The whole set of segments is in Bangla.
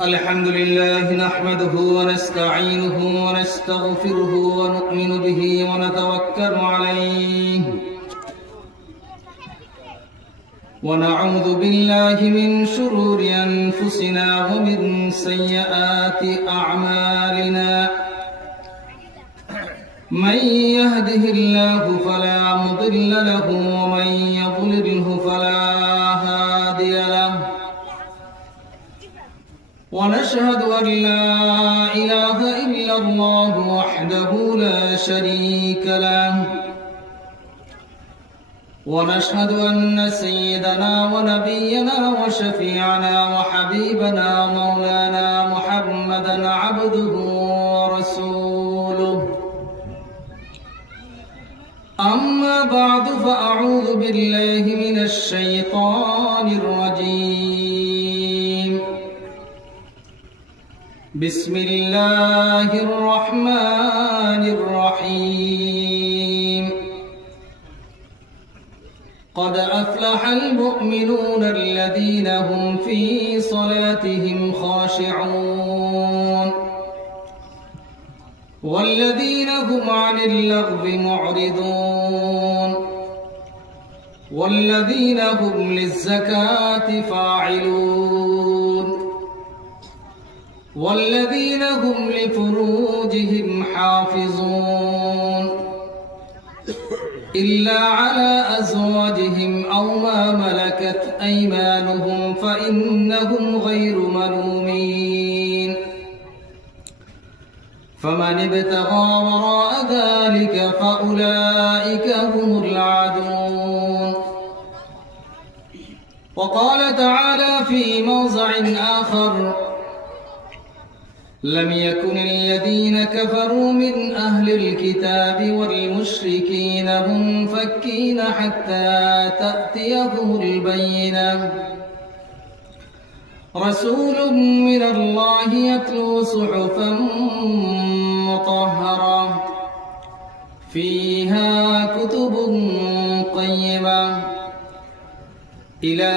الحمد لله نحمده ونستعينه ونستغفره ونؤمن به ونتوكل عليه ونعوذ بالله من شرور أنفسنا ومن سيئات أعمالنا من يهده الله فلا مضل له ومن يضلله فلا هادي له ونشهد أن لا إله إلا الله وحده لا شريك له ونشهد أن سيدنا ونبينا وشفيعنا وحبيبنا مولانا محمدا عبده ورسوله أما بعد فأعوذ بالله من الشيطان الرجيم بسم الله الرحمن الرحيم قد أفلح المؤمنون الذين هم في صلاتهم خاشعون والذين هم عن اللغو معرضون والذين هم للزكاة فاعلون والذين هم لفروجهم حافظون إلا على أزواجهم أو ما ملكت أيمانهم فإنهم غير ملومين فمن ابتغى وراء ذلك فأولئك هم العادون وقال تعالى في موضع آخر لم يكن الذين كفروا من أهل الكتاب والمشركين منفكين حتى تأتيهم البينة رسول من الله يتلو صحفا مطهرة فيها كتب قيمة إلى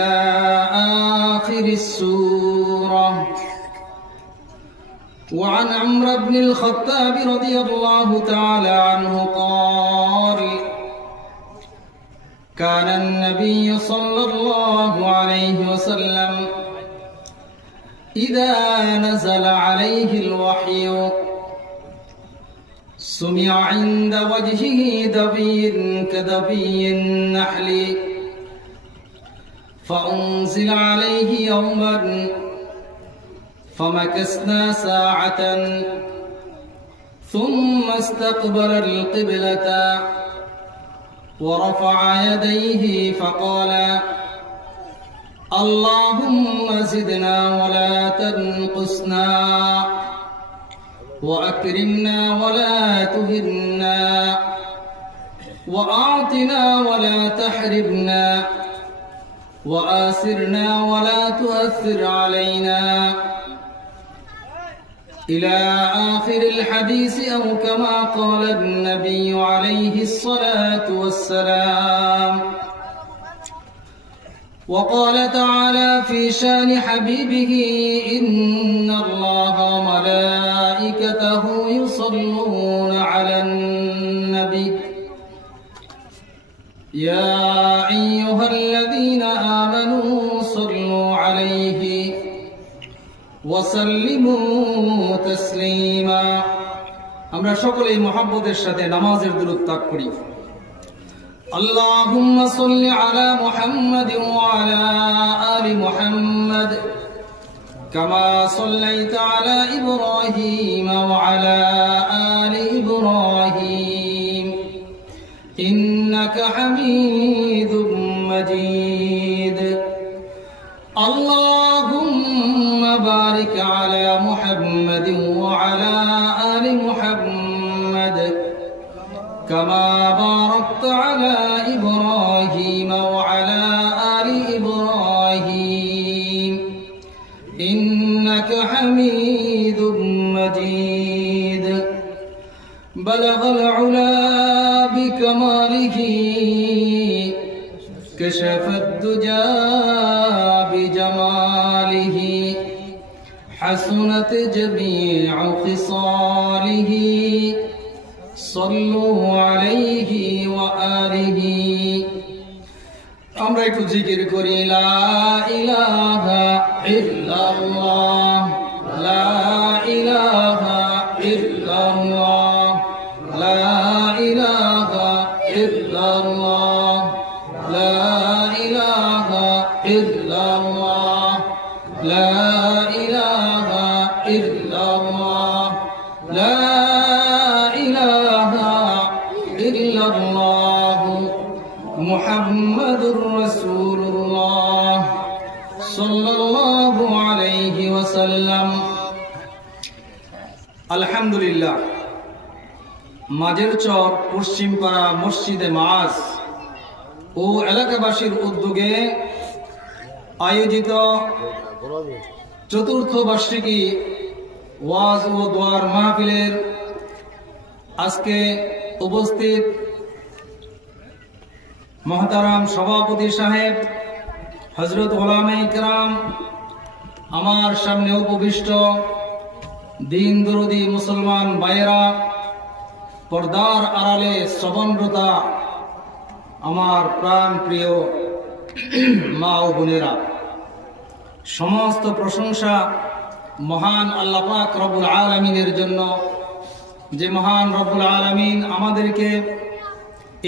آخر السورة. وعن عمرو بن الخطاب رضي الله تعالى عنه قال كان النبي صلى الله عليه وسلم إذا نزل عليه الوحي سمع عند وجهه دبي كدبي النحل فأنزل عليه يوما فمكثنا ساعة ثم استقبل القبلة ورفع يديه فقال اللهم زدنا ولا تنقصنا وأكرمنا ولا تهنا وأعطنا ولا تحرمنا وآسرنا ولا تؤثر علينا إلى آخر الحديث أو كما قال النبي عليه الصلاة والسلام. وقال تعالى في شان حبيبه إن الله وملائكته يصلون على النبي يا أيها الذين آمنوا صلوا عليه وسلموا تسليما. আমরা সকলেই মুহাব্বতের সাথে নামাজের দুরূদ পাঠ করি। اللهم صل على محمد وعلى آل محمد كما صليت على إبراهيم وعلى آل إبراهيم إنك حميد مجيد. اللهم بارك على محمد وعلى آل محمد كما باركت على إبراهيم وعلى آل إبراهيم إنك حميد مجيد. بلغ العلا بكماله كشف الدجى بجماله حسنت جميع خصاله صلوا عليه وآله আমরা একটু জিকির করি লা ইলাহা ইল্লাল্লাহ লা ইলাহা ইল্লাল্লাহ লা ইলাহা ইল্লাল্লাহ লা ইলাহা ইল্লাল্লাহ লা ইলাহা ইল্লাল্লাহ লা ইলাহা ইল্লাল্লাহ মুহাম্মাদুর রাসূলুল্লাহ সাল্লাল্লাহু আলাইহি ওয়াসাল্লাম। আলহামদুলিল্লাহ, মাঝের চর পশ্চিমপাড়া মসজিদে মাস ও এলাকাবাসীর উদ্যোগে আয়োজিত চতুর্থ বার্ষিকী ওয়াজ ও দোয়ার মাহফিলের আজকে উপস্থিত মহতারাম সভাপতি সাহেব হযরত উলামায়ে ইকরাম, আমার সামনে উপবিষ্ট দিন দরদি মুসলমান ভাইয়েরা, পর্দার আড়ালে শ্রবণরতা আমার প্রাণ প্রিয় মা ও বোনেরা, সমস্ত প্রশংসা মহান আল্লাহ পাক রব্বুল আলামিনের জন্য, যে মহান রব্বুল আলামিন আমাদেরকে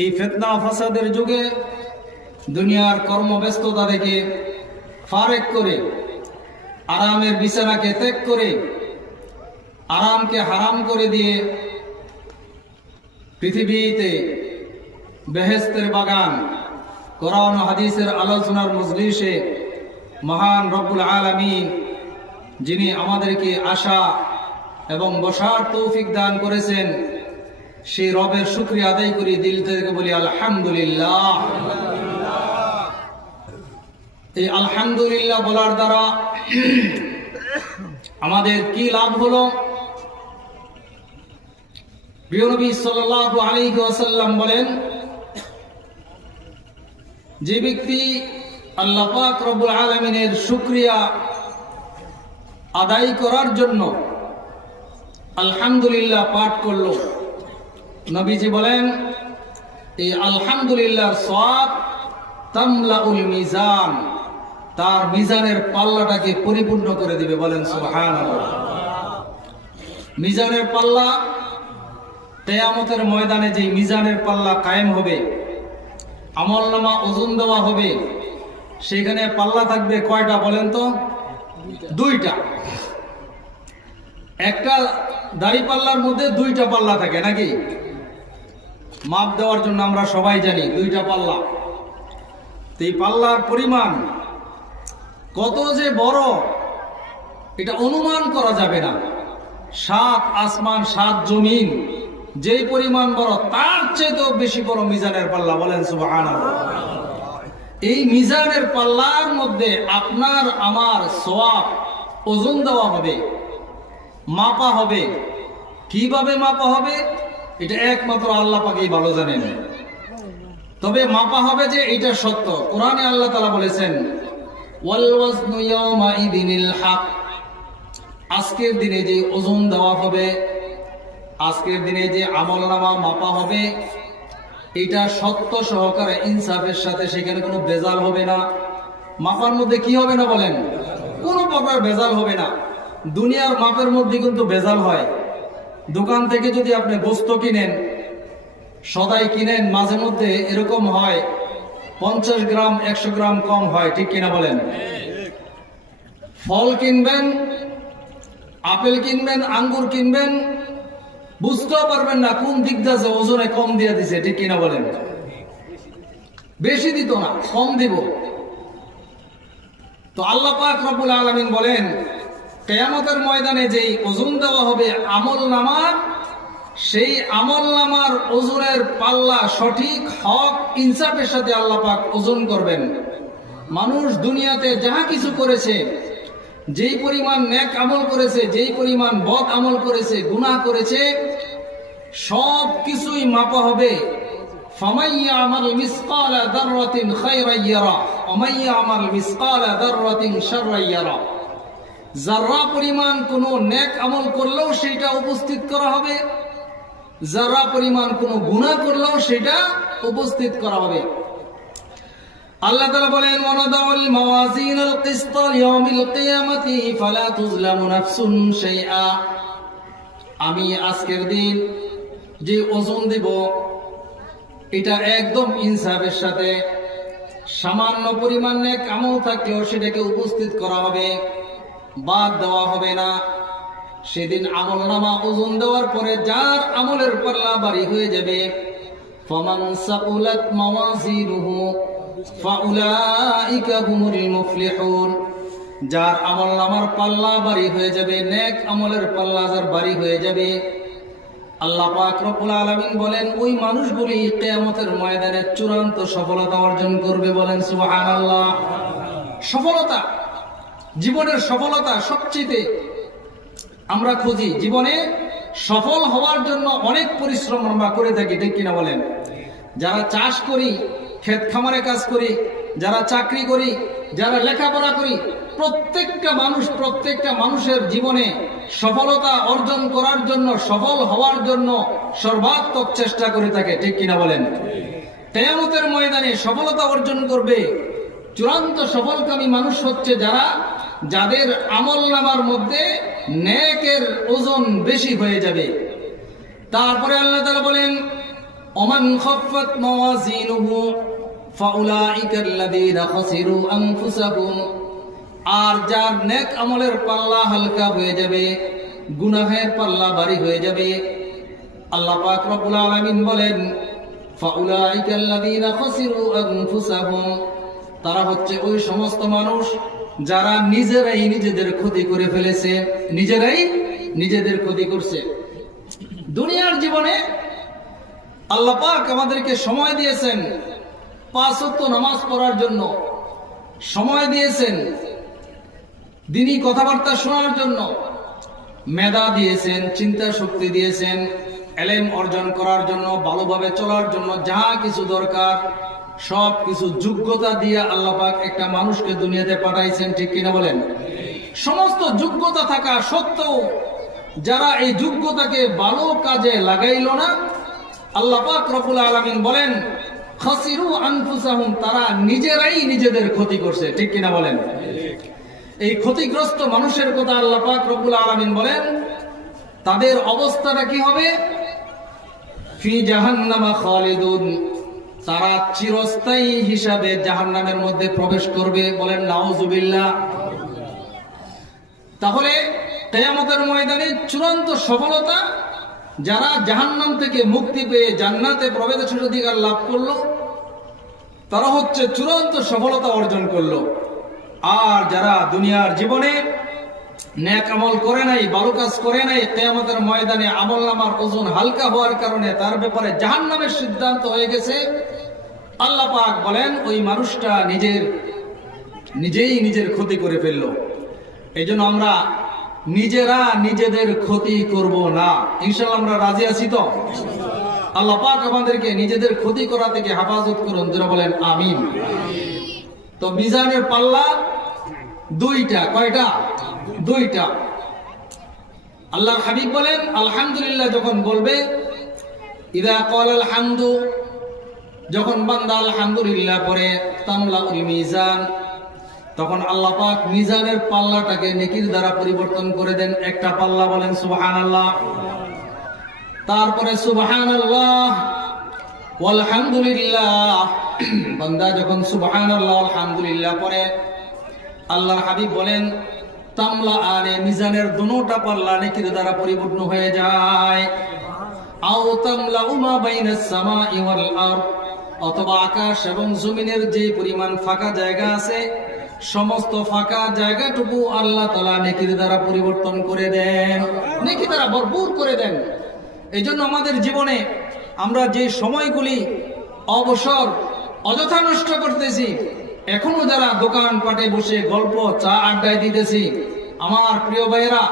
এই ফিতনা ফাসাদের যুগে দুনিয়ার কর্মব্যস্ততা থেকে ফারেক করে আরামের বিছানাকে ত্যাগ করে আরামকে হারাম করে দিয়ে পৃথিবীতে বেহেশতের বাগান কোরআন ও হাদিসের আলোচনার মজলিসে মহান রব্বুল আলামিন যিনি আমাদেরকে আসা এবং বসার তৌফিক দান করেছেন, সেই রবের শুকরিয়া আদায় করি, দিল থেকে বলি আলহামদুলিল্লাহ। এই আলহামদুলিল্লাহ বলার দ্বারা আমাদের কি লাভ হলো? প্রিয় নবী সাল্লাল্লাহু আলাইহি ওয়াসাল্লাম বলেন, যে ব্যক্তি আল্লাহ পাক রব্বুল আলামিনের শুকরিয়া আদায় করার জন্য আলহামদুলিল্লাহ পাঠ করলো, নবীজি বলেন এই আলহামদুলিল্লাহর সওয়াব তামলাউল মিজান, তার মিজানের পাল্লাটাকে পরিপূর্ণ করে দিবে। বলেন সুবহানাল্লাহ। মিজানের পাল্লা, কিয়ামতের ময়দানে যে মিজানের পাল্লা কায়েম হবে, আমলনামা ওজন দেওয়া হবে, সেখানে পাল্লা থাকবে কয়টা বলেন তো? দুইটা। একটা দাড়ি পাল্লার মধ্যে দুইটা পাল্লা থাকে নাকি? মাপ দেওয়ার জন্য আমরা সবাই জানি দুইটা পাল্লা। এই পাল্লার পরিমাণ কত যে বড় এটা অনুমান করা যাবে না। 7 আসমান 7 জমিন যেই পরিমাণ বড়, তার চেয়েও বেশি বড় মিজানের পাল্লা। বলেন সুবহানাল্লাহ। এই মিজানের পাল্লার মধ্যে আপনার আমার সওয়াব ওজন দেওয়া হবে, মাপা হবে। কিভাবে মাপা হবে এটা একমাত্র আল্লাহ পাকই ভালো জানেন। তবে মাপা হবে যে এটা সত্য। কোরআনে আল্লাহ তাআলা বলেছেন, ওয়াল ওয়াজনু ইয়াওমাইদিনিল হক, আজকের দিনে যে ওজন দেওয়া হবে, আজকের দিনে যে আমলনামা মাপা হবে, এটা সত্য সহকারে ইনসাফের সাথে, সেখানে কোনো ভেজাল হবে না। মাপার মধ্যে কি হবে না বলেন? কোনো প্রকার ভেজাল হবে না। দুনিয়ার মাপের মধ্যে কিন্তু ভেজাল হয়। দোকান থেকে যদি আপনি গোস্ত কিনেন, সদাই কিনেন, মাঝে মধ্যে এরকম হয় 50 গ্রাম 100 গ্রাম কম হয়, ঠিক কিনা বলেন? ফল কিনবেন, আপেল কিনবেন, আঙ্গুর কিনবেন, বুঝতেও পারবেন না কোন দিক দিয়ে ওজনে কম দিয়ে দিছে, ঠিক কিনা বলেন? বেশি দিত না, কম দিব। তো আল্লাহ পাক রব্বুল আলামিন বলেন, কিয়ামতের ময়দানে যেই ওজন দেওয়া হবে আমলনামার, সেই আমলনামার ওজনের পাল্লা সঠিক হক ইনসাফের সাথে আল্লাহ পাক ওজন করবেন। মানুষ দুনিয়াতে যাহা কিছু করেছে, যেই পরিমাণ নেক আমল করেছে, যেই পরিমাণ বদ আমল করেছে, গুনাহ করেছে, সব কিছুই মাপা হবে। ফামাইয়ামাল মিসকালা যাররাতিন খায়রান ইয়ারা ওয়া মাইয়ামাল মিসকালা যাররাতিন শাররান ইয়ারা। যারা পরিমাণ কোনো নেক আমল করলেও সেটা উপস্থিত করা হবে, যারা পরিমাণ কোনো গুনাহ করলেও সেটা উপস্থিত করা হবে। আল্লাহ তাআলা বলেন, ওয়ানাদাউল মাওয়াজিনাল কিসত লিয়াউমিল কিয়ামাতি ফালা তুযলামু নাফসুন শাইআ। আমি আজকের দিন যে ওজন দেব এটা একদম ইনসাফের সাথে, সামান্য পরিমাণ নেক আমল থাকলেও সেটাকে উপস্থিত করা হবে, বাদ দেওয়া হবে না। সেদিন আমলনামা ওজন দেওয়ার পরে যার আমলের পাল্লা ভারী হয়ে যাবে, ফামান সাকুলাত মাওয়াজিনুহু ফাউলাইকা হুমুল মুফলিহুন, যার আমলনামার পাল্লা ভারী হয়ে যাবে, নেক আমলের পাল্লা যার ভারী হয়ে যাবে, আল্লাহ পাক রব্বুল আলামিন বলেন ওই মানুষগুলি কিয়ামতের ময়দানে চূড়ান্ত সফলতা অর্জন করবে। বলেন সুবহানাল্লাহ। সফলতা, জীবনের সফলতা সবচেয়ে আমরা খুঁজি, জীবনে সফল হওয়ার জন্য অনেক পরিশ্রম আমরা করে থাকি, ঠিক কিনা বলেন? যারা চাষ করি, ক্ষেত খামারে কাজ করি, যারা চাকরি করি, যারা লেখাপড়া করি, প্রত্যেকটা মানুষের জীবনে সফলতা অর্জন করার জন্য, সফল হওয়ার জন্য সর্বাত্মক চেষ্টা করে থাকে, ঠিক কিনা বলেন? কিয়ামতের ময়দানে সফলতা অর্জন করবে, চূড়ান্ত সফলকামী মানুষ হচ্ছে যাদের আমলনামার মধ্যে নেকের ওজন বেশি হয়ে যাবে। তারপরে আল্লাহ তাআলা বলেন, ওমান খাফফাত মাওয়াজিনুহু ফাউলাইকাল্লাযীনা খাসিরু আনফুসাহুম, আর যার নেক আমলের পাল্লা হালকা হয়ে যাবে, গুনাহের পাল্লা ভারী হয়ে যাবে, আল্লাহ পাক রব্বুল আলামিন বলেন ফাউলাইকাল্লাযীনা খাসিরু আনফুসাহুম, তারা হচ্ছে ওই সমস্ত মানুষ যারা নিজেরাই নিজেদের ক্ষতি করে ফেলেছে, নিজেরাই নিজেদের ক্ষতি করছে। দুনিয়ার জীবনে আল্লাহ পাক আমাদেরকে সময় দিয়েছেন 5 ওয়াক্ত নামাজ পড়ার জন্য, সময় দিয়েছেন দিনী কথাবার্তা শোনার জন্য, মেধা দিয়েছেন, চিন্তা শক্তি দিয়েছেন, ইলম অর্জন করার জন্য, ভালোভাবে চলার জন্য যা কিছু দরকার সব কিছু যোগ্যতা দিয়ে আল্লাহ পাক একটা মানুষকে দুনিয়াতে পাঠাইছেন, ঠিক কিনা বলেন? সমস্ত যোগ্যতা থাকা সত্ত্বেও যারা এই যোগ্যতাকে ভালো কাজে লাগাইল না, আল্লাহ পাক রব্বুল আলামিন বলেন খাসিরু আনফুসাহুম, তারা নিজেরাই নিজেদের ক্ষতি করছে, ঠিক কিনা বলেন? এই ক্ষতিগ্রস্ত মানুষের কথা আল্লাহ পাক রব্বুল আলামিন বলেন তাদের অবস্থাটা কি হবে? ফি জাহান্নামা খালিদুন, তারা চিরস্থায়ী হিসাবে জাহান্নামের মধ্যে প্রবেশ করবে। বলেন নাউজুবিল্লাহ। তাহলে কিয়ামতের ময়দানে চূড়ান্ত সফলতা যারা জাহান্নাম থেকে মুক্তি পেয়ে জান্নাতে প্রবেশের অধিকার লাভ করলো, তারা হচ্ছে চূড়ান্ত সফলতা অর্জন করলো। আর যারা দুনিয়ার জীবনে নেক আমল করে নাই, ভালো কাজ করে নাই, কিয়ামতের ময়দানে আমলনামার ওজন হালকা হওয়ার কারণে তার ব্যাপারে জাহান্নামের সিদ্ধান্ত হয়ে গেছে, আল্লাহ পাক বলেন ওই মানুষটা নিজেই নিজের ক্ষতি করে ফেললো। এই জন্য আমরা নিজেরা নিজেদের ক্ষতি করব না, ইনশাআল্লাহ আমরা রাজি আছি তো? আল্লাহ পাক আমাদেরকে নিজেদের ক্ষতি করা থেকে হেফাজত করুন, যারা বলেন আমিন। তো মিজানের পাল্লা দুইটা, কয়টা? দুইটা। আল্লাহর হাবিব বলেন আলহামদুলিল্লাহ যখন বলবে, ইদা ক্বালাল হামদু, যখন বান্দা আলহামদুলিল্লাহ পড়ে, তামলাউল মিজান, তখন আল্লাহ পাক মিজানের পাল্লাটাকে নেকির দ্বারা পরিবর্তন করে দেন একটা পাল্লা। বলেন সুবহানাল্লাহ। তারপরে সুবহানাল্লাহ আলহামদুলিল্লাহ, বান্দা যখন সুবহানাল্লাহ আলহামদুলিল্লাহ পড়ে, আল্লাহর হাবিব বলেন তামলা আনে, মিজানের দুটোটা পাল্লা নেকির দ্বারা পরিপূর্ণ হয়ে যায়। আও তামলা উমা বাইনাস সামাই ওয়াল আরদ, অথবা আকাশ এবং জমিনের যে পরিমাণ ফাঁকা জায়গা আছে সমস্ত ফাঁকা জায়গাটুকু আল্লাহ তাআলা নেকির দ্বারা পরিবর্তন করে দেন, নেকি দ্বারা ভরপুর করে দেন। এই জন্য আমাদের জীবনে আমরা যে সময়গুলি অবসর অযথা নষ্ট করতেছি, এখনো যারা দোকান পাটে বসে গল্প চা আড্ডায় দিতেছি, আমার প্রিয় ভাইয়েরা,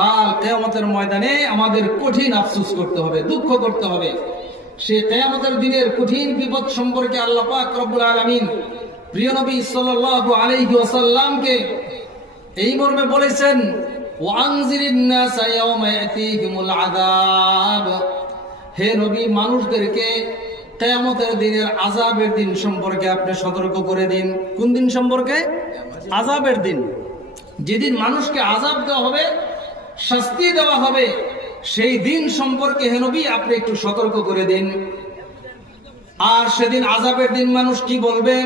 কাল কিয়ামতের ময়দানে আমাদের কঠিন আফসোস করতে হবে, দুঃখ করতে হবে। সে কিয়ামতের দিনের কঠিন বিপদ সম্পর্কে আল্লাহ পাক রব্বুল আলামিন প্রিয় নবী সাল্লাল্লাহু আলাইহি ওয়াসাল্লামকে এই মর্মে বলেছেন ওয়ানজিরিন নাসা ইয়াওমা ইয়াতিহিমুল আযাব, হে নবী মানুষদেরকে কিয়ামতের দিনের আযাবের দিন সম্পর্কে আপনি সতর্ক করে দিন। কোন দিন সম্পর্কে? আযাবের দিন, যেদিন মানুষকে আযাব দেওয়া হবে, শাস্তি দেওয়া হবে, সেই দিন সম্পর্কে হে নবী আপনি একটু সতর্ক করে দিন। আর সেদিন আযাবের দিন মানুষ কি বলবে?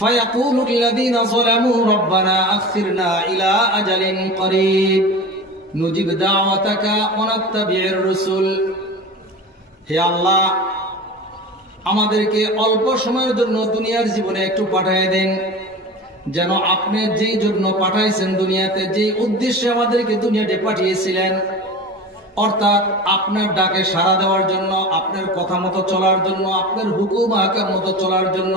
ফায়াকুলু আল্লাযীনা যালামু রব্বানা আখিরনা ইলা আজালিন করিব নুজিব দাওয়াতাকা ওয়া নাত্তাবি'র রাসূল, হে আল্লাহ আমাদেরকে অল্প সময়ের জন্য দুনিয়ার জীবনে একটু পাঠিয়ে দেন, যেন আপনি যেই জন্য পাঠাইছেন দুনিয়াতে, যেই উদ্দেশ্যে আমাদেরকে দুনিয়াতে পাঠিয়েছিলেন, অর্থাৎ আপনার ডাকে সাড়া দেওয়ার জন্য, আপনার কথা মতো চলার জন্য, আপনার হুকুম আহকাম মতো চলার জন্য,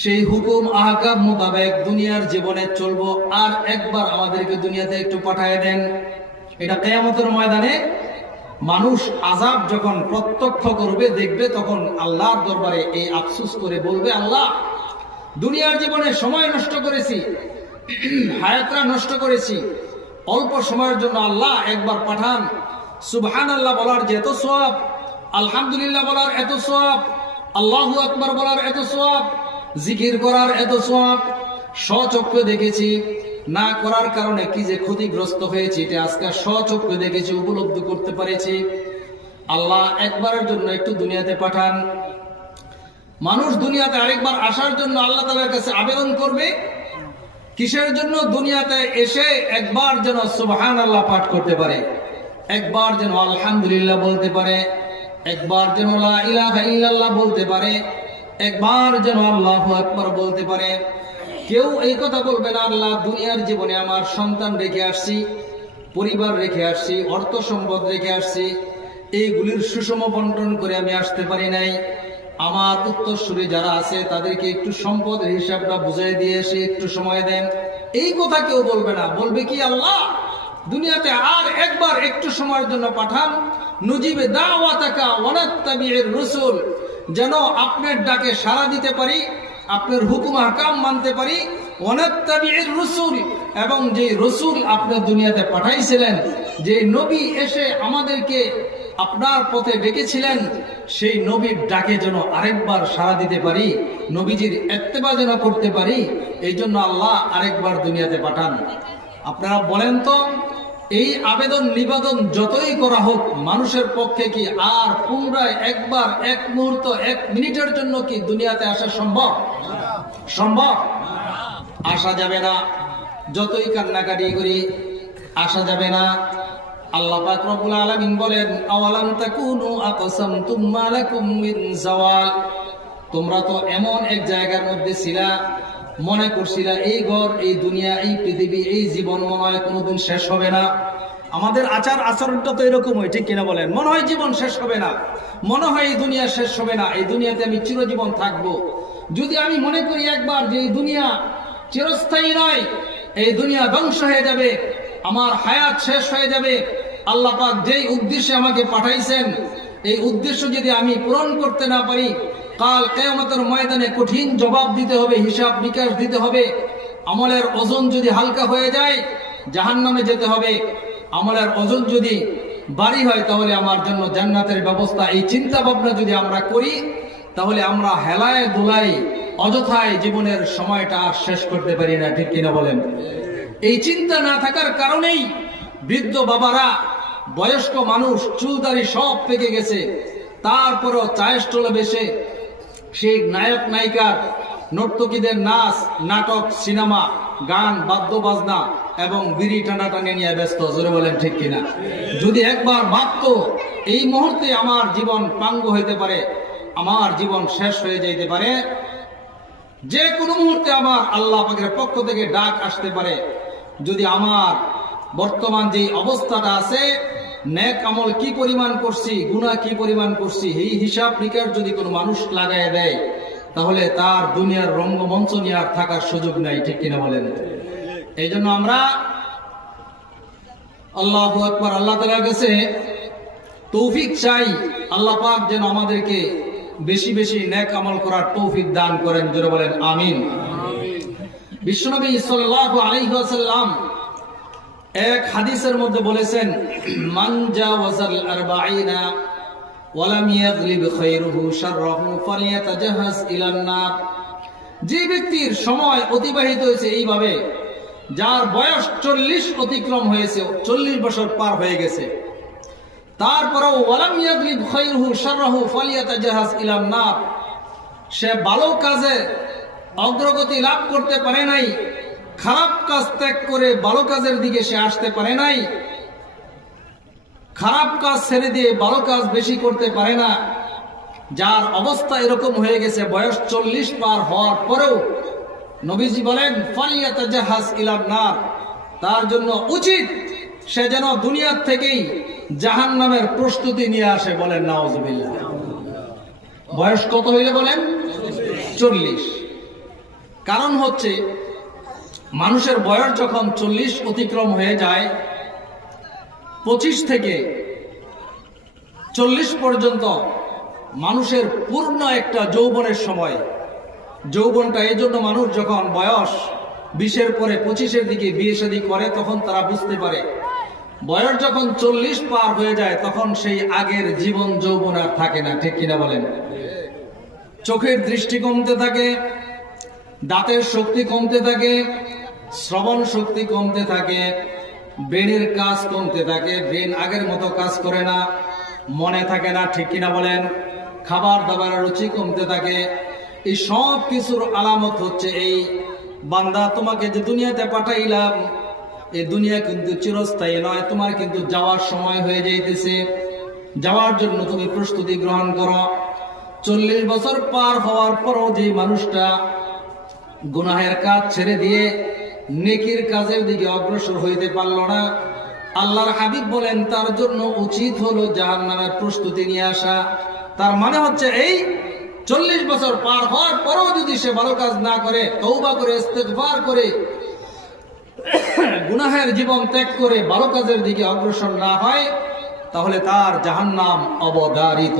সেই হুকুম আহকাম মোতাবেক দুনিয়ার জীবনে চলবো, আর একবার আমাদেরকে দুনিয়াতে একটু পাঠিয়ে দেন। এটা কিয়ামতের ময়দানে মানুষ আযাব যখন প্রত্যক্ষ করবে, দেখবে, তখন আল্লাহর দরবারে এই আফসোস করে বলবে, আল্লাহ দুনিয়ার জীবনে সময় নষ্ট করেছি, হায়াতটা নষ্ট করেছি, অল্প সময়ের জন্য আল্লাহ একবার পাঠান। সুবহানাল্লাহ বলার যে এত সওয়াব, আলহামদুলিল্লাহ বলার এত সওয়াব, আল্লাহু আকবার বলার এত সওয়াব, জিকির করার এত সওয়াব, স্বচক্ষে দেখেছি, না করার কারণে কি যে ক্ষতিগ্রস্ত হয়েছে এটা আজকে স্বচক্ষে দেখেছি, উপলব্ধি করতে পেরেছি। আল্লাহ একবারের জন্য একটু দুনিয়াতে পাঠান। মানুষ দুনিয়াতে আরেকবার আসার জন্য আল্লাহ তাআলার কাছে আবেদন করবে, কিসের জন্য? দুনিয়াতে এসে একবার যেন সুবহানাল্লাহ পাঠ করতে পারে, একবার যেন আলহামদুলিল্লাহ বলতে পারে, একবার যেন লা ইলাহা ইল্লাল্লাহ বলতে পারে, একবার যেন আল্লাহু আকবার বলতে পারে। কেউ এই কথা বলবে না, আল্লাহ দুনিয়ার জীবনে আমার সন্তান রেখে আসছি, পরিবার রেখে আসছি, অর্থ সম্পদ রেখে আসছি, এইগুলির সুষম বন্টন করে আমি আসতে পারি নাই, আমার উত্তরসূরি যারা আছে তাদেরকে একটু সম্পদের হিসাবটা বুঝিয়ে দিয়ে এসে একটু সময় দেন। এই কথা কেউ বলবে না। বলবে কি, আল্লাহ দুনিয়াতে আর একবার একটু সময়ের জন্য পাঠান, নুজিবে দাওয়াতাকা ওয়া নাত্তাবি'র রাসূল, যেন আপনার ডাকে সাড়া দিতে পারি, আপনার হুকুম আহকাম মানতে পারি, ওয়া নাত্তাবি'র রাসূল, এবং যে রাসূল আপনি দুনিয়াতে পাঠাইছিলেন, যে নবী এসে আমাদেরকে আপনার পথে ডেকেছিলেন, সেই নবীর ডাকে যেন আরেকবার সাড়া দিতে পারি, নবীজির ইত্তেবা যেন করতে পারি, এই জন্য আল্লাহ আরেকবার দুনিয়াতে পাঠান। আপনারা বলেন তো, এই আবেদন নিবেদন যতই করা হোক, মানুষের পক্ষে কি আর পুনরায় একবার, এক মুহূর্ত, এক মিনিটের জন্য কি দুনিয়াতে আসা সম্ভব? সম্ভব? আসা যাবে না। যতই কান্নাকাটি করি আসা যাবে না। আল্লাহ পাক রব্বুল আলামিন বলেন, আওয়ালাম তাকুনু আকসামতুম মা লাকুম মিন যাওয়াল, তোমরা তো এমন এক জায়গার মধ্যে ছিলা, মনে করছিলা এই ঘর, এই দুনিয়া, এই পৃথিবী, এই জীবন মনে হয় কোনোদিন শেষ হবে না। আমাদের আচার আচরণটা তো এরকম হয়, ঠিক কিনা বলেন? মনে হয় জীবন শেষ হবে না, মনে হয় এই দুনিয়া শেষ হবে না, এই দুনিয়াতে আমি চিরজীবন থাকবো। যদি আমি মনে করি একবার যে এই দুনিয়া চিরস্থায়ী নয়, এই দুনিয়া ধ্বংস হয়ে যাবে, আমার হায়াত শেষ হয়ে যাবে, আল্লাহ পাক যেই উদ্দেশ্যে আমাকে পাঠাইছেন, এই উদ্দেশ্য যদি আমি পূরণ করতে না পারি, কাল কিয়ামতের ময়দানে কঠিন জবাব দিতে হবে, হিসাব নিকাশ দিতে হবে। আমলের ওজন যদি হালকা হয়ে যায়, জাহান্নামে যেতে হবে। আমলের ওজন যদি ভারী হয়, তাহলে আমার জন্য জান্নাতের ব্যবস্থা। এই চিন্তা ভাবনা যদি আমরা করি, তাহলে আমরা হেলায় দোলায় অযথায় জীবনের সময়টা শেষ করতে পারি না, ঠিক কিনা বলেন? এই চিন্তা না থাকার কারণেই বৃদ্ধ বাবারা, বয়স্ক মানুষ, চুলদারি সব পেকে গেছে, তারপরও চায়ের স্টলে বসে সেই নায়ক নায়িকার, নর্তকীদের নাচ, নাটক, সিনেমা, গান, বাদ্যবাজনা এবং বিড়ি টানাটানি নিয়ে ব্যস্ত। জোরে বলেন ঠিক কিনা? যদি একবার ভাবতো এই মুহূর্তে আমার জীবন পাঙ্গু হইতে পারে, আমার জীবন শেষ হয়ে যাইতে পারে, যে কোনো মুহূর্তে আমার আল্লাহ পাকের পক্ষ থেকে ডাক আসতে পারে, যদি আমার বর্তমান যে অবস্থাটা আছে, নেক আমল কি পরিমাণ করছি, গুনাহ কি পরিমাণ করছি, এই হিসাব নিকাশ যদি কোনো মানুষ লাগায় দেয়, তাহলে তার দুনিয়ার রঙ্গমঞ্চ নিয়ে আর থাকার সুযোগ নাই, ঠিক কিনা বলেন? এই জন্য আমরা আল্লাহু আকবার, আল্লাহ তাআলার কাছে তৌফিক চাই। আল্লাহ পাক যেন আমাদেরকে বেশি বেশি নেক আমল করার তৌফিক দান করেন। জোরে বলেন আমিন। বিশ্বনবী সাল্লাল্লাহু আলাইহি ওয়াসাল্লাম এক হাদিসের মধ্যে বলেছেন, মান জাওয়াজাল 40 ওয়া লাম ইয়াগলিব খায়রুহু শাররুহু ফালিয়াতাজাহাজ ইলান নার। যে ব্যক্তির সময় অতিবাহিত হয়েছে এইভাবে, যার বয়স 40 অতিক্রম হয়েছে, 40 বছর পার হয়ে গেছে, তারপরেও ওয়া লাম ইয়াগলিব খায়রুহু শাররুহু ফালিয়াতাজাহাজ ইলান নার, সে ভালো কাজে অগ্রগতি লাভ করতে পারে নাই, খারাপ কাজ ত্যাগ করে ভালো কাজের দিকে সে আসতে পারে নাই, খারাপ কাজ ছেড়ে দিয়ে ভালো কাজ বেশি করতে পারে না, যার অবস্থা এরকম হয়ে গেছে বয়স 40 পার হওয়ার পরেও নবীজি বলেন ফালিয়াতাজাহাজ ইলান নার, তার জন্য উচিত সে যেন দুনিয়ার থেকেই জাহান্নামের প্রস্তুতি নিয়ে আসে। বলেন নাউজুবিল্লাহ। বয়স কত হইলে বলেন? 40। কারণ হচ্ছে মানুষের বয়স যখন 40 অতিক্রম হয়ে যায়, 25 থেকে 40 পর্যন্ত মানুষের পূর্ণ একটা যৌবনের সময়। যৌবনটা এই জন্য মানুষ যখন বয়স 20-এর পরে 25-এর দিকে বিয়ে শাদী করে, তখন তারা বুঝতে পারে বয়স যখন 40 পার হয়ে যায় তখন সেই আগের জীবন যৌবন আর থাকে না। ঠিক কিনা বলেন? চোখের দৃষ্টি কমতে থাকে, দাঁতের শক্তি কমতে থাকে, শ্রবণ শক্তি কমতে থাকে, ব্রেনের কাজ কমতে থাকে, ব্রেন আগের মতো কাজ করে না, মনে থাকে না। ঠিক কিনা বলেন? খাবার দাবারের রুচি কমতে থাকে। এই সব কিছুর আলামত হচ্ছে এই বান্দা, তোমাকে যে দুনিয়াতে পাঠাইলাম, এই দুনিয়া কিন্তু চিরস্থায়ী নয়, তোমার কিন্তু যাওয়ার সময় হয়ে যাইতেছে, যাওয়ার জন্য তুমি প্রস্তুতি গ্রহণ করো। 40 বছর পার হওয়ার পরও যে মানুষটা গুনাহের কাজ ছেড়ে দিয়ে নেকির কাজের দিকে অগ্রসর হইতে পারল না, আল্লাহর হাবিব বলেন তার জন্য উচিত হলো জাহান্নামের প্রস্তুতি নিয়ে আসা। তার মানে হচ্ছে এই 40 বছর পার হওয়ার পরেও যদি সে ভালো কাজ না করে, তওবা করে, ইস্তেগফার করে, গুনাহের জীবন ত্যাগ করে ভালো কাজের দিকে অগ্রসর না হয়, তাহলে তার জাহান্নাম অবধারিত।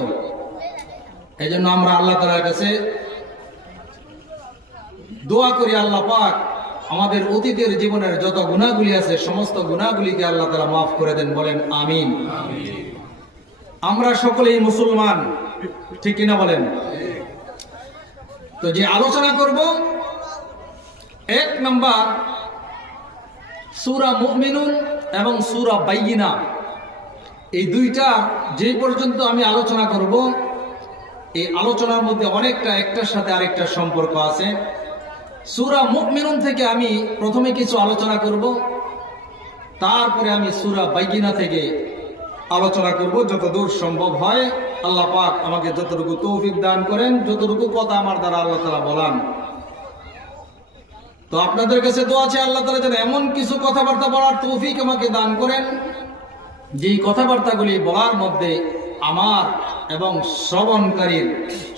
এই জন্য আমরা আল্লাহ তাআলার কাছে দোয়া করি, আল্লাহ পাক আমাদের অতীতের জীবনের যত গুনাহগুলি আছে সমস্ত গুনাহগুলিকে আল্লাহ তাআলা মাফ করে দেন। বলেন আমিন। আমরা সকলেই মুসলমান, ঠিক কিনা বলেন? তো যে আলোচনা করব, 1 নাম্বার সূরা মুমিনুন এবং সূরা বাইয়িনা, এই দুইটা যে পর্যন্ত আমি আলোচনা করব, এই আলোচনার মধ্যে অনেকটা একটার সাথে আরেকটা সম্পর্ক আছে। সূরা মুমিনুন থেকে আমি প্রথমে কিছু আলোচনা করব, তারপরে আমি সূরা বাইয়িনা থেকে আলোচনা করব যতদূর সম্ভব হয়। আল্লাহ পাক আমাকে যতটুকু তৌফিক দান করেন, যতটুকু কথা আমার দ্বারা আল্লাহ তাআলা বলান। তো আপনাদের কাছে দোয়া আছে আল্লাহ তাআলা যেন এমন কিছু কথাবার্তা বলার তৌফিক আমাকে দান করেন, যেই কথাবার্তাগুলি বলার মধ্যে আমার এবং শ্রবণকারীর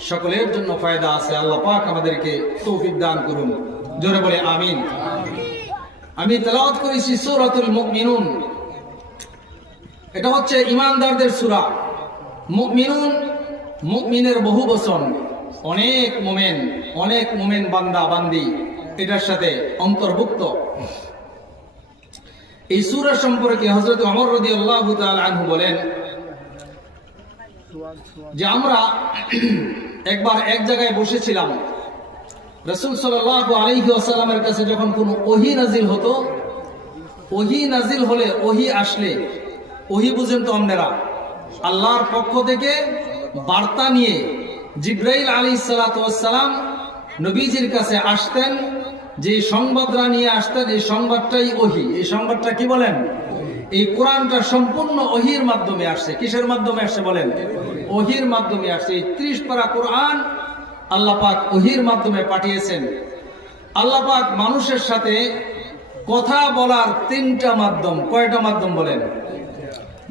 সকলের জন্য ফায়দা আছে। আল্লাহ পাক আমাদেরকে তৌফিক দান করুন। জোরে বলে আমিন। আমি তেলাওয়াত করেছি সূরাতুল মুমিনুন। এটা হচ্ছে ঈমানদারদের সূরা। মুমিনুন, মুমিনের বহু বচন, অনেক মুমিন বান্দা বান্দি এটার সাথে অন্তর্ভুক্ত। এই সূরা সম্পর্কে হযরত ওমর রাদিয়াল্লাহু তাআলা আনহু বলেন যে আমরা একবার এক জায়গায় বসেছিলাম, রাসূল সাল্লাল্লাহু আলাইহি ওয়াসাল্লামের কাছে যখন কোনো ওহী নাজিল হতো, ওহী নাজিল হলে, ওহী আসলে, ওহী বুঝেন তো আপনারা, আল্লাহর পক্ষ থেকে বার্তা নিয়ে জিবরাইল আলাইহিস সালাতু ওয়াস সালাম নবীজির কাছে আসতেন, যে সংবাদটা নিয়ে আসতেন, এই সংবাদটাই ওহী। এই সংবাদটা কি বলেন? এই কোরআনটা সম্পূর্ণ ওহীর মাধ্যমে আসছে। কিসের মাধ্যমে আসছে বলেন? ওহীর মাধ্যমে আসছে। এই 30 পারা কোরআন আল্লাহ পাক ওহীর মাধ্যমে পাঠিয়েছেন। আল্লাহ পাক মানুষের সাথে কথা বলার 3টা মাধ্যম। কয়টা মাধ্যম বলেন?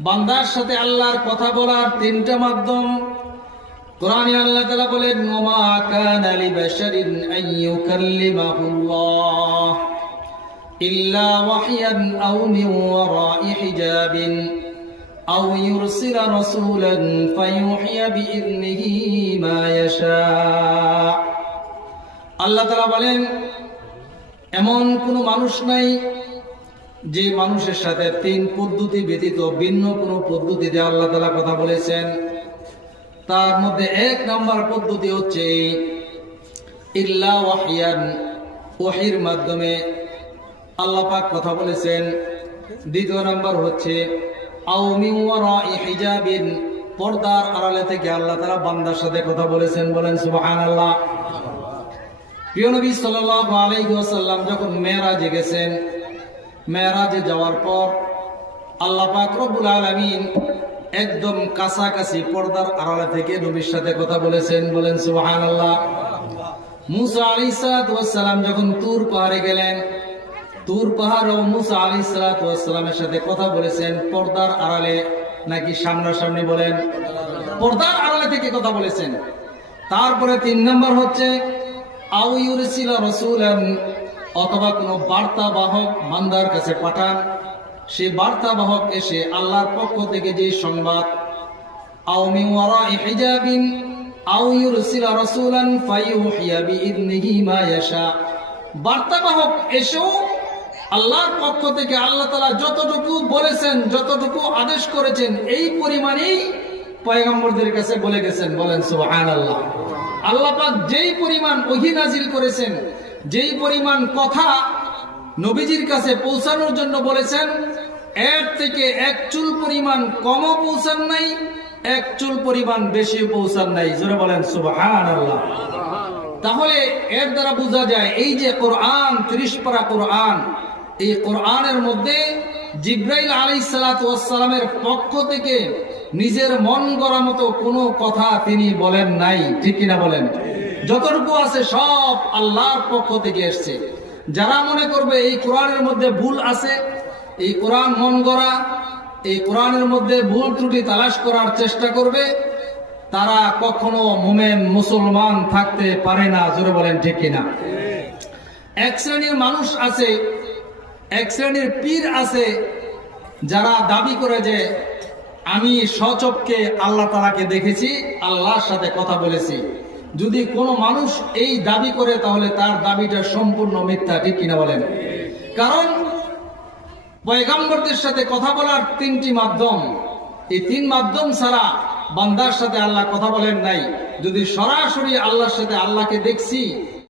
বান্দার সাথে আল্লাহর কথা বলার 3টা মাধ্যম। কোরআনে আল্লাহ তাআলা বলেন, ওমা কানা লিবাশারিন আন ইউকাল্লিমাহুল্লাহ ইল্লা ওয়াহয়ান আও মিন ওয়ারাই হিজাবিন আও ইউরসিলা রাসূলান ফায়ুহিয়া বিইذনিহি মা ইয়াশা। আল্লাহ তাআলা বলেন, এমন কোনো মানুষ নাই যে মানুষের সাথে তিন পদ্ধতি ব্যতীত ভিন্ন কোনো পদ্ধতিতে আল্লাহ তাআলা কথা বলেছেন। তার মধ্যে এক নম্বর পদ্ধতি হচ্ছে ইল্লা ওয়াহিয়ান, ওহীর মাধ্যমে আল্লাহ পাক কথা বলেছেন। দ্বিতীয় নম্বর হচ্ছে আও মিন ওয়ারাই হিজাবিন, পর্দার আড়ালে থেকে আল্লাহ তাআলা বান্দার সাথে কথা বলেছেন। বলেন সুবহানাল্লাহ। প্রিয় নবী সাল্লাল্লাহু আলাইহি ওয়াসাল্লাম যখন মেরাজে গেছেন, মেরাজে যাওয়ার পর আল্লাহ পাক রব্বুল আলামিন একদম কাছাকাছি পর্দার আড়ালে থেকে নবীর সাথে কথা বলেছেন। বলেন সুবহানাল্লাহ। মুসা আলাইহিস সালাম যখন তুর পাহাড়ে গেলেন, তুর পাহাড় ও মুসা আলাইহিস সালামের সাথে কথা বলেছেন পর্দার আড়ালে নাকি সামনাসামনি? বলেন পর্দার আড়ালে থেকে কথা বলেছেন। তারপরে তিন নম্বর হচ্ছে আও ইউরসিলা রাসূলান, অথবা কোনো বার্তা বাহক বান্দার কাছে পাঠান, সেই বার্তা বাহক এসে আল্লাহর পক্ষ থেকে যে সংবাদ, আও মিন ওয়ারাই হিজাবিন আও ইউরসিলা রাসূলান ফায়ুহিয়া বিইذনিহি মা ইয়াশা, বার্তা বাহক এসেও আল্লাহর পক্ষ থেকে আল্লাহ তাআলা যতটুকু বলেছেন, যতটুকু আদেশ করেছেন, এই পরিমাণেই পয়গম্বরদের কাছে বলে গেছেন। বলেন সুবহানাল্লাহ। আল্লাহ পাক যেই পরিমাণ ওহী নাজিল করেছেন, যেই পরিমাণ কথা নবীজির কাছে পৌঁছানোর জন্য বলেছেন, এর থেকে এক চুল পরিমাণ কমও পৌঁছান নাই, এক চুল পরিমাণ বেশি পৌঁছান নাই। জোরে বলেন সুবহানাল্লাহ। তাহলে এর দ্বারা বোঝা যায় এই যে কোরআন, 30 পারা কোরআন, এই কোরআনের মধ্যে জিবরাইল আলাইহিস সালাতু ওয়াস সালামের পক্ষ থেকে নিজের মন গড়া মতো কোনো কথা তিনি বলেন নাই। ঠিক কিনা বলেন? যতটুকু আছে সব আল্লাহর পক্ষ থেকে এসেছে। যারা মনে করবে এই কোরআনের মধ্যে ভুল আছে, এই কোরআন মন গড়া, এই কোরআনের মধ্যে ভুল ত্রুটি তালাশ করার চেষ্টা করবে, তারা কখনো মুমিন মুসলমান থাকতে পারে না। জোরে বলেন ঠিক কিনা? এক শ্রেণীর মানুষ আছে, এক শ্রেণীর পীর আছে, যারা দাবি করে যে আমি স্বচক্ষে আল্লাহ তাআলাকে দেখেছি, আল্লাহর সাথে কথা বলেছি। যদি কোনো মানুষ এই দাবি করে তাহলে তার দাবিটা সম্পূর্ণ মিথ্যা। ঠিক কিনা বলেন? কারণ পয়গম্বরদের সাথে কথা বলার 3টি মাধ্যম, এই 3 মাধ্যম ছাড়া বান্দার সাথে আল্লাহ কথা বলেন নাই। যদি সরাসরি আল্লাহর সাথে আল্লাহকে দেখছি